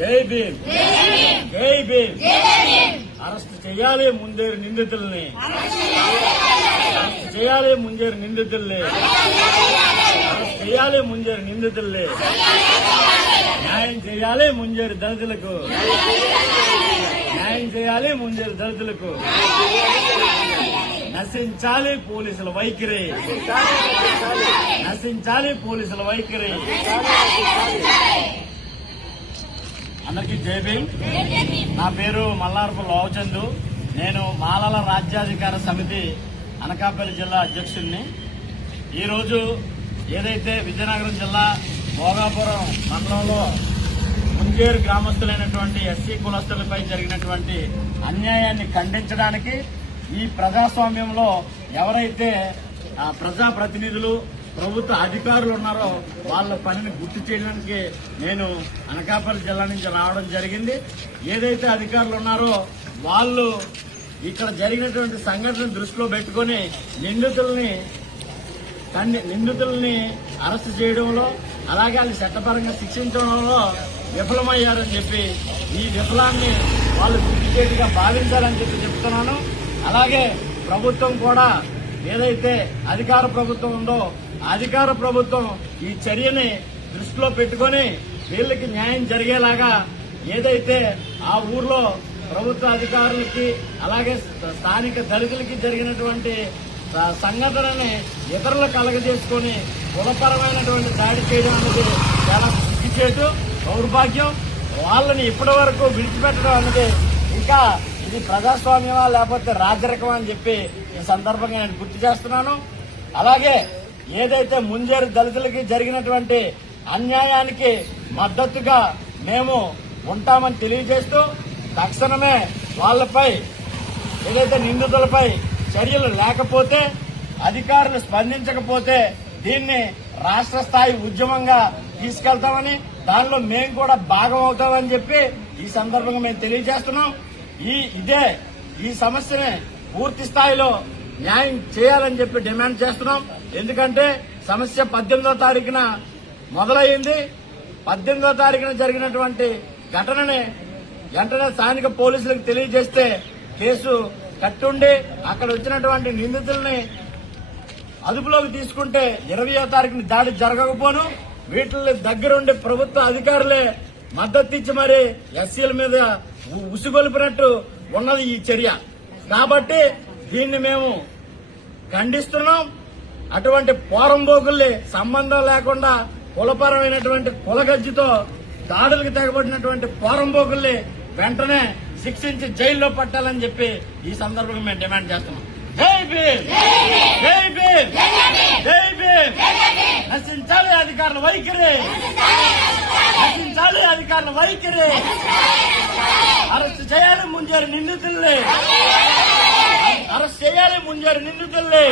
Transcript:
జై భీమ్. జై భీమ్. అరెస్ట్ చేయాలి ముందేరు నిందితుల్ని. అరెస్ట్ చేయాలి ముందేరు నిందితుల్ని. అరెస్ట్ చేయాలి ముందేరు నిందితుల్ని. న్యాయం చేయాలి ముంజేరు దళితులకు. న్యాయం చేయాలి ముంజేరు దళితులకు. నశించాలి పోలీసుల వైఖరి. నశించాలి పోలీసుల వైఖరి. అందరికీ జై భీమ్. నా పేరు మల్లారపు లోవచందు. నేను మాలల రాజ్యాధికార సమితి అనకాపల్లి జిల్లా అధ్యక్షుడిని ఈరోజు ఏదైతే విజయనగరం జిల్లా భోగాపురం మండలంలో ముంజేరు గ్రామస్తులైనటువంటి ఎస్సీ కులస్తులపై జరిగినటువంటి అన్యాయాన్ని ఖండించడానికి ఈ ప్రజాస్వామ్యంలో ఎవరైతే ప్రజాప్రతినిధులు ప్రభుత్వ అధికారులు ఉన్నారో వాళ్ళ పనిని గుర్తు చేయడానికి నేను అనకాపల్లి జిల్లా నుంచి రావడం జరిగింది. ఏదైతే అధికారులు ఉన్నారో వాళ్ళు ఇక్కడ జరిగినటువంటి సంఘటన దృష్టిలో పెట్టుకొని నిందితుల్ని నిందితుల్ని అరెస్ట్ చేయడంలో అలాగే వాళ్ళు చట్టపరంగా శిక్షించడంలో విఫలమయ్యారని చెప్పి ఈ విఫలాన్ని వాళ్ళు గుర్తు చేతిగా భావించాలని చెప్పి చెప్తున్నాను. అలాగే ప్రభుత్వం కూడా ఏదైతే అధికార ప్రభుత్వం ఉందో అధికార ప్రభుత్వం ఈ చర్యని దృష్టిలో పెట్టుకొని వీళ్ళకి న్యాయం జరిగేలాగా ఏదైతే ఆ ఊర్లో ప్రభుత్వ అధికారులకి అలాగే స్థానిక దళితులకి జరిగినటువంటి సంఘటనని ఇతరులు కలగజేసుకొని కులపరమైనటువంటి దాడి చేయడం అనేది చాలా సిగ్గుచేటు దౌర్భాగ్యం. వాళ్ళని ఇప్పటి వరకు విడిచిపెట్టడం అనేది ఇంకా ఇది ప్రజాస్వామ్యమా లేకపోతే రాజరికమా అని చెప్పి ఈ సందర్భంగా నేను గుర్తు చేస్తున్నాను. అలాగే ఏదైతే ముంజేరు దళితులకి జరిగినటువంటి అన్యాయానికి మద్దతుగా మేము ఉంటామని తెలియజేస్తూ తక్షణమే వాళ్ళపై ఏదైతే నిందితులపై చర్యలు లేకపోతే అధికారులు స్పందించకపోతే దీన్ని రాష్ట్ర స్థాయి ఉద్యమంగా తీసుకెళ్తామని దానిలో మేము కూడా భాగం అవుతామని చెప్పి ఈ సందర్భంగా మేము తెలియజేస్తున్నాం. ఈ ఇదే ఈ సమస్యని పూర్తి స్థాయిలో న్యాయం చేయాలని చెప్పి డిమాండ్ చేస్తున్నాం. ఎందుకంటే సమస్య పద్దెనిమిదో తారీఖున మొదలయ్యింది. పద్దెనిమిదో తారీఖున జరిగినటువంటి ఘటనని వెంటనే స్థానిక పోలీసులకు తెలియజేస్తే కేసు కట్టుండి అక్కడ వచ్చినటువంటి నిందితుల్ని అదుపులోకి తీసుకుంటే ఇరవయో తారీఖున దాడి జరగకపోను. వీటిని దగ్గరుండి ప్రభుత్వ అధికారులే మద్దతు ఇచ్చి మరి ఎస్సీల మీద ఉసిగొలిపినట్టు ఉన్నది ఈ చర్య. కాబట్టి దీన్ని మేము ఖండిస్తున్నాం. అటువంటి పోరంబోకుల్ని సంబంధం లేకుండా కులపరమైనటువంటి కులగజ్జితో దాడులకు తెగబడినటువంటి పోరంబోకుల్ని వెంటనే శిక్షించి జైల్లో పట్టాలని చెప్పి ఈ సందర్భంగా మేము డిమాండ్ చేస్తున్నాం. జై భీమ్! జై భీమ్! జై భీమ్! నశించాలి అధికారుల వైఖరి! నశించాలి అధికారుల వైఖరి! అరెస్ట్ చేయాలి ముంజేరు నిందితుల్ని. అరెస్ట్ చేయాలి. ముంజేరు నిందితుల్ని.